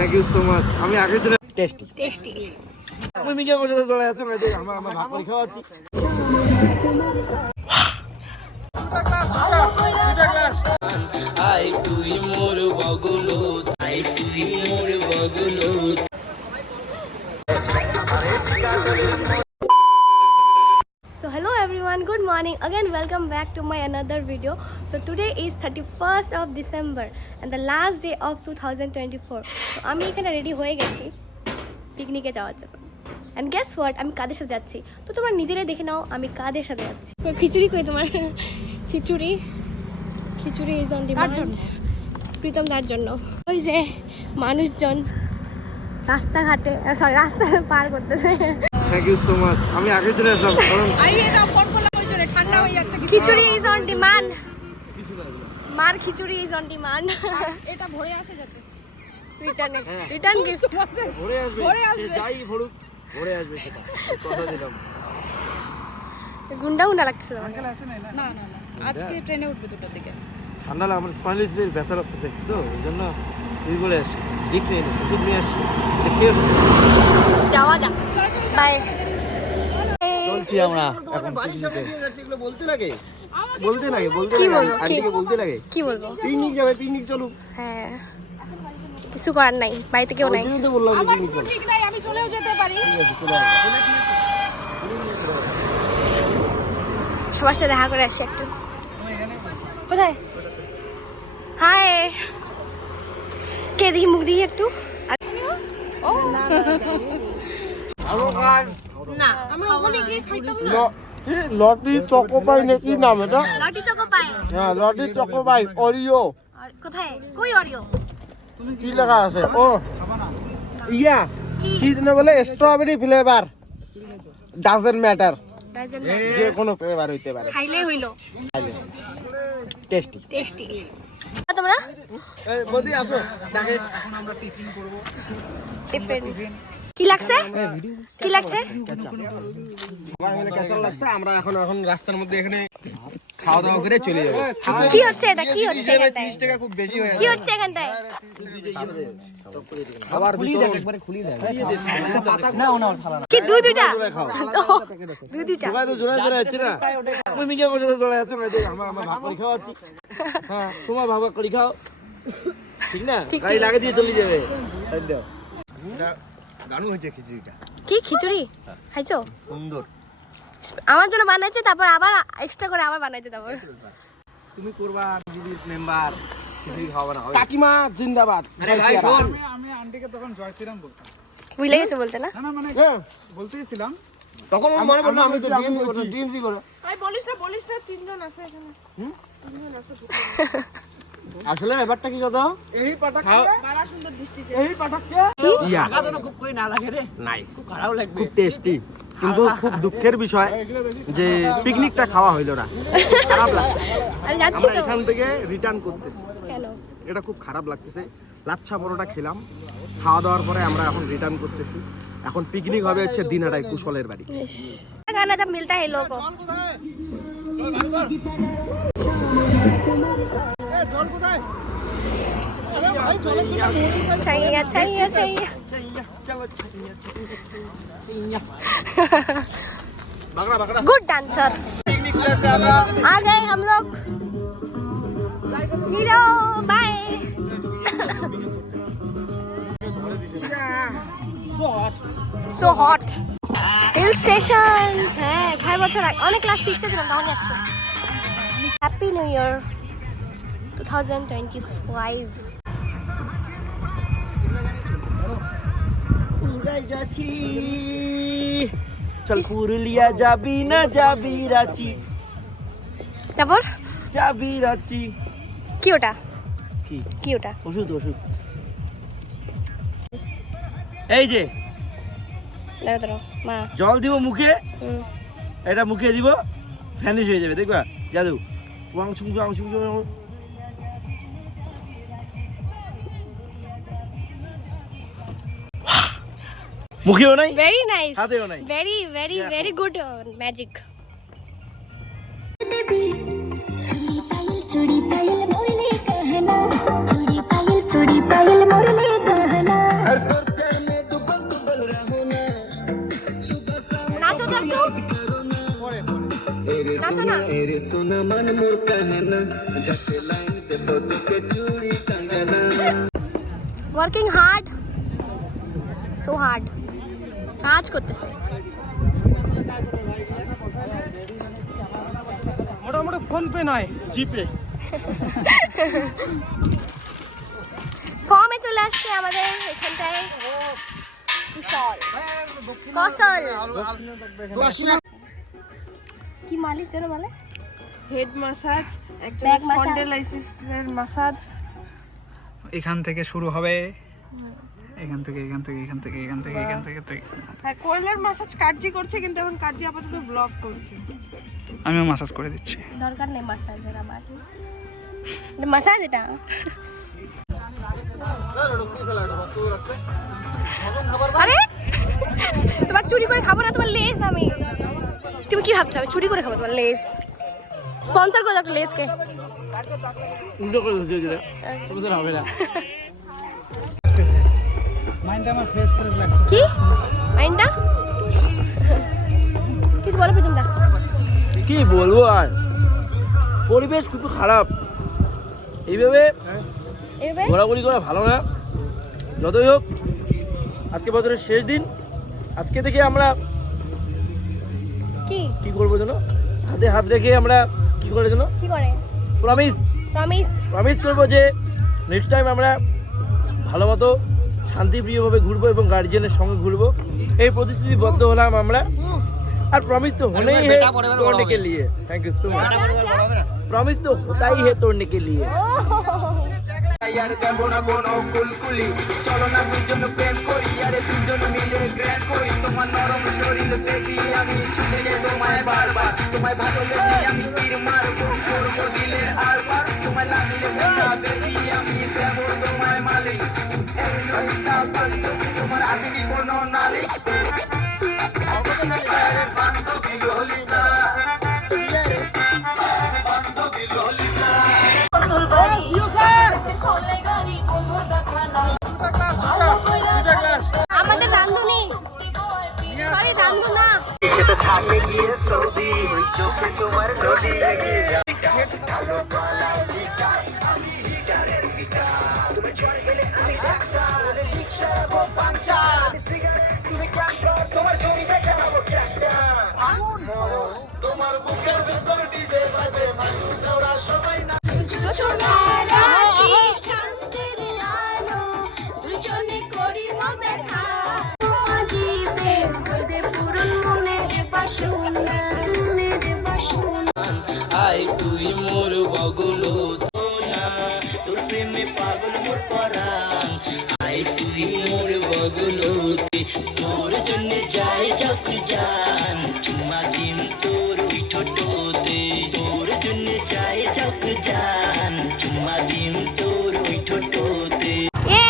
Thank you so much. আমি আগের জন্য টেস্টি টেস্টি আমি মিডিয়া পর্যন্ত চলে যাচ্ছি, আমি আমার আমার ভাগ করে খাওয়াচ্ছি। আই তুই মোর বগুলো, আই তুই মোর বগুলো। So hello everyone, good morning again, welcome back to my another video. So today is 31st of December and the last day of 2024. So আমি এখানে রেডি হয়ে গেছি পিকনিকে যাওয়ার জন্য। And guess what, আমি কাদের সাথে যাচ্ছি তো তোমরা নিজেরাই দেখে নাও আমি কাদের সাথে যাচ্ছি। খিচুড়ি কই তোমার? খিচুড়ি ইজ অন ডিমান্ড প্রীতম দার জন্য। ওই যে মানুষজন রাস্তাঘাটে সরি রাস্তা পার করতেছে। Thank you so much. আমি আগের জন্য আসলাম কারণ খিচুড়ি ইজ অন ডিমান্ড। মার খিচুড়ি ইজ অন ডিমান্ড। এটা ভরে আসে যাতে রিটার্ন গিফট ভরে আসবে, সে যাই ভরুক ভরে আসবে, সেটা কথা দিলাম। গুন্ডা লাগতেছে তোমার। আঙ্কেল আসে না না আজকে ট্রেনে উঠবে দুটোর দিকে। ঠান্ডা লাগে, আমার স্পাইনালিসের ব্যথা লাগতেছে তো এই জন্য তুই বলে আসছি, রিক্স নিয়ে নিই, ওষুধ নিয়ে আসছি, খেয়ে যাওয়া যাক। বাই। চলছি আমরা এখন পিকনিকে। এগুলো বলতে লাগে আন্টিকে বলতে লাগে কি বলবো? পিকনিক যাবে, পিকনিক চলুক। হ্যাঁ কিছু করার নাই, বাড়িতে কেউ নাই। তো বললাম যে পিকনিক চল। ঠিক নাই, আমি চলেও যেতে পারি। ঠিক আছে, চলে আসো। সবার সাথে দেখা করে আসি একটু। কোথায়? হাই, কে দেখি মুখ দিয়ে একটু। লটি চকোপাই নাকি নাম এটা? লটি চকো পাই। হ্যাঁ, লটি চকোপাই ওরিও। কোথায়? কই অরিও? কি লেখা আছে? ও ইয়া কি যেন বলে, স্ট্রবেরি ফ্লেভার। ডাজন্ট ম্যাটার, যে কোনো ফ্লেভার হইতে পারে, খাইলেই হইলো। Tasty tasty. তোমরা এই বদি আসো, দেখে এখন আমরা টিফিন করব। টিফিন কি লাগছে? কি লাগছে? আমরা এখন রাস্তার মধ্যে এখানে খাওয়া দাওয়া করে চলে যাবো। কি হচ্ছে এটা? কি হচ্ছে এখানটায়? 30 টাকা খুব বেশি হয়ে কি হচ্ছে এখানটায়? খাবার ভিতরে একবারে খুলি দেয় না, ওনা থালা না কি দুইটা? দুইটা। সবাই তো জোরে জোরে হচ্ছে না, আমি মিডিয়া পর্যন্ত চলে যাচ্ছি, আমি আমার ভাগ করে খাওয়াচ্ছি। হ্যাঁ, তোমার ভাগ করে খাও, ঠিক না? গাড়ি লাগিয়ে দিয়ে চলে যাবে। সাইড দাও। গানু হয়েছে খিচুড়িটা। কি খিচুড়ি খাইছো? সুন্দর। আমার জন্য বানাইছে, তারপর আবার এক্সট্রা করে আবার বানাইছে। তারপর তুমি করবা বিজেপির মেম্বার, খিচুড়ি খাওয়া না। কাকিমা জিন্দাবাদ। আরে ভাই শোন, আমি আন্টিকে তখন জয় শ্রীরাম বলতাম। ভুলে গেছে বলতে না? না মানে বলতেইছিলাম তখন আমার মনে পড়লো আমি তো ডিএমসি করো। ভাই বলিস না তিনজন আছে এখানে। তিনজন আছে। আসলে ব্যাপারটা কি কথা? এই পাটাকে বালা সুন্দর দৃষ্টিতে। এই পাটাকে ইয়া আগাজনো খুব কই না লাগে রে। নাইস, খুব খারাপ লাগবে, খুব টেস্টি, কিন্তু খুব দুঃখের বিষয় যে পিকনিকটা খাওয়া হইলো না। খারাপ লাগছে। আরে যাচ্ছি আমরা তো। এখান থেকে রিটার্ন করতেছি, কেন? এটা খুব খারাপ লাগতেছে। লাচ্ছা পরোটা খেলাম, খাওয়া দাওয়ার পরে আমরা এখন রিটার্ন করতেছি। এখন পিকনিক হবে হচ্ছে দিনাটায় কুশলের বাড়ি। गाना जब मिलता है लोगों को। चाहिए चाहिए चाहिए। Good dancer. आ गए हम लोग। Hero bye. So hot. Hill station. হ্যাঁ 6 বছর আগে, অনেক ক্লাস 6 এ ছিলাম তখন আসছি। Happy new year 2025। উড়াই যাচ্ছি, চল পুরুলিয়া যাবি না যাবি রাঁচি, তারপর যাবি রাঁচি। কি ওটা? কি কি ওটা? ওষুধ ওষুধ। এই যে দাঁড়া দাঁড়া মা। জল দিব মুখে, এটা মুখে দিব, ফ্যানিশ হয়ে যাবে, দেখবা জাদু। মুখেও নাই, ভেরি নাইস, হাতেও নাই। Very very very good magic. चूड़ी पायल मोरले कहना, चूड़ी पायल मोरले कहना। ওয়ার্কিং হার্ড, সো হার্ড, কাজ করতেছে। মোটামুটি ফোন পে নয়, জিপে। ফর্মে চলে আসছে আমাদের এখানটায় কুশল কৌশল। কি মালিশ যেন বলে? হেড ম্যাসাজ, একটা Back massage. স্পন্ডাইলাইসিসের ম্যাসাজ। এখান থেকে শুরু হবে, এখান থেকে এখান থেকে এখান থেকে এখান থেকে এখান থেকে হ্যাঁ, কোয়েলের ম্যাসাজ কার্জি করছে, কিন্তু এখন কার্জি আপাতত ব্লগ করছে। আমিও মাসাজ করে দিচ্ছি। দরকার নেই মাসাজের আমার, মাসাজ এটা। আরে তোমার চুরি করে খাবো না, তোমার লেস আমি। তুমি কি ভাবছো আমি চুরি করে খাবো তোমার লেস? স্পন্সর করে দাও একটা লেসকে। উল্টো করে দিতে যেটা সমস্যা হবে না। মাইন্ডটা আমার ফ্রেশ ফ্রেশ লাগছে। কি মাইন্ডটা কিছু বলো প্রথমটা। কি বলবো আর, পরিবেশ খুব খারাপ, এইভাবে এভাবে ঘোরাঘুরি করা ভালো না। যতই হোক আজকে বছরের শেষ দিন, আজকে থেকে আমরা কি কি করবো যেন, হাতে হাত রেখে আমরা কি করে যেন কি করে প্রমিস প্রমিস করবো যে নেক্সট টাইম আমরা ভালো মতো শান্তিপ্রিয়ভাবে ঘুরবো এবং গার্জিয়ানের সঙ্গে ঘুরবো, এই প্রতিশ্রুতিবদ্ধ হলাম আমরা। আর प्रॉमिस तो होना ही है तोड़ने के लिए। Thank you so much. Promise तो होता ही है तोड़ने के लिए। यार देबो ना कोनो कुलकुली, चलो ना दुজন প্রেম করি, আরে দুজন মিলে গ্র্যান্ড করি, তোমার নরম শরীর দেখি আমি ছুটে যাই তোমায় বারবার, তোমায় ভালোবেসে আমি তীর মারবো, করবো দিলে আরবার, তোমায় লাগলে ব্যথা বেবি আমি দেবো তোমায় মালিশ, এই লইতা বন্ধু তোমার আছে কি কোনো নালিশ? বান্ধবী ললিতা, বান্ধবী ললিতা। আমাদের রান্ধুনি, সরি রান্ধু না। সেটা ছাড়ে গিয়ে সৌদি ওই চোখে তোমার নদী এগিয়ে যায়, ভালো গলায় লিখায় আমি হিটারের গিটার, তুমি ছড়ে গেলে আমি ডাক্তার, রিক্সা এবং পাঞ্চার, সিগারেট তুমি ক্যান্সার, তোমার ছবি বেঁচে পাবো ট্র্যাক্টর, আগুন মরো তোমার বুকের ভেতর ডিজে বাজে, মাসুর দৌড়া সবাই না আই তুই মোর বগলো না, তোর প্রেমে পাগল মোর পরাণ, আই তুই মোর বগলোতে, তোর জন্য যায় যক জান, চুম্মা দিম তোর ওই ঠোঁটোতে, তোর জন্য যায় যক জান, চুম্মা দিম তোর ওই ঠোঁটোতে। এ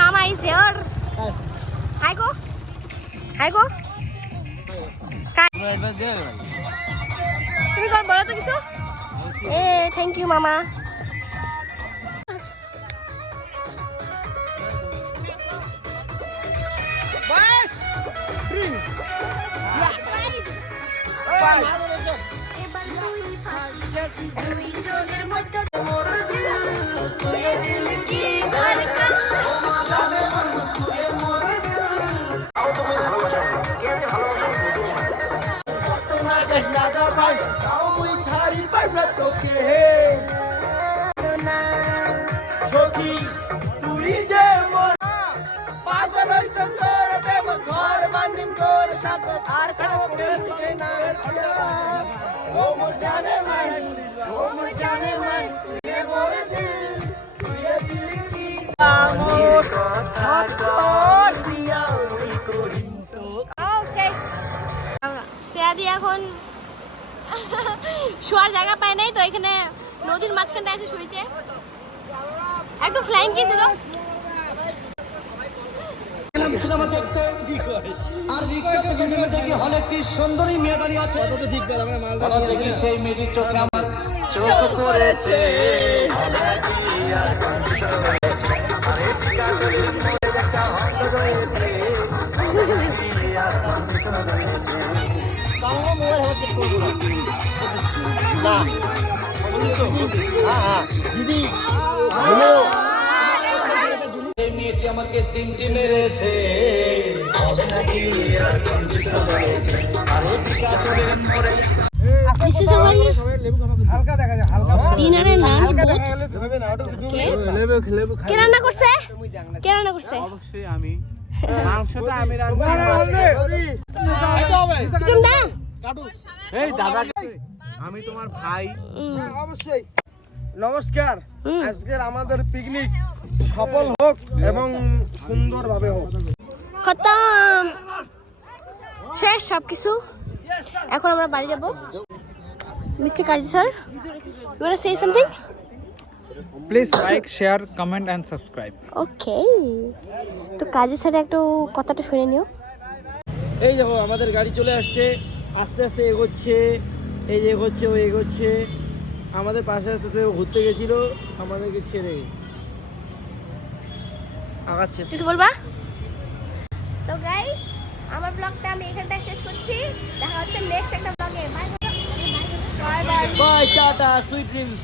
মামা ইজ হিয়ার। হাই গো হাই গো। তুমি কোন বলো তো কিছু? এ থ্যাংক ইউ মামা। বাস ড্রিঙ্ক তুই যে মোর পাগল হইছম তোর প্রেম ঘর বাঁধিম তোর সাথে, আর কাউকে তুই না ছিলা, ও মোর জানে মান, ও মোর জানে মান, তুই মোর দিল, তুই দিল কি আমোর হাতর দিয়া ওই করি তো। ও শেষ। শ্রেয়া দি এখন শোয়ার জায়গা পায় নাই, তো এখানে নদীর মাঝখানটা এসে শুয়েছে। একটু ফ্লাইং কিস দাও। আর রিক্সা থেকে নেমে দেখি হলে একটি সুন্দরী মেয়ে দাঁড়িয়ে আছে। হঠাৎ দেখি সেই মেয়েটির চোখে আমার চোখ পড়েছে। না দিদি এই মেয়েটি আমাকে সিমটি মেরেছে হবে নাকি আর কিছু হয়েছে আর ওদিকে তোরের মোড়ে This is our dinner and lunch both. কে রান্না করছে? কে রান্না করছে? অবশ্যই আমি মাংসটা আমি রান্না তুমি না? এই দাদা আমি তোমার ভাই অবশ্যই নমস্কার আজকের আমাদের পিকনিক সফল হোক এবং সুন্দরভাবে হোক খতম শেষ সব কিছু এখন আমরা বাড়ি যাব Mister Kazi sir you want to say something please like share comment and subscribe. Okay তো কাজী স্যার একটু কথাটা শুনে নিও। এই দেখো আমাদের গাড়ি চলে আসছে আস্তে আস্তে এগোচ্ছে এই যে এগোচ্ছে ও এগোচ্ছে আমাদের পাশে আস্তে আস্তে ঘুরতে গেছিল আমাদেরকে ছেড়ে আগাচ্ছে কিছু বলবা? তো গাইস আমার ব্লগটা আমি এখানটায় শেষ করছি দেখা হচ্ছে নেক্সট একটা ব্লগে bye bye bye tata sweet dreams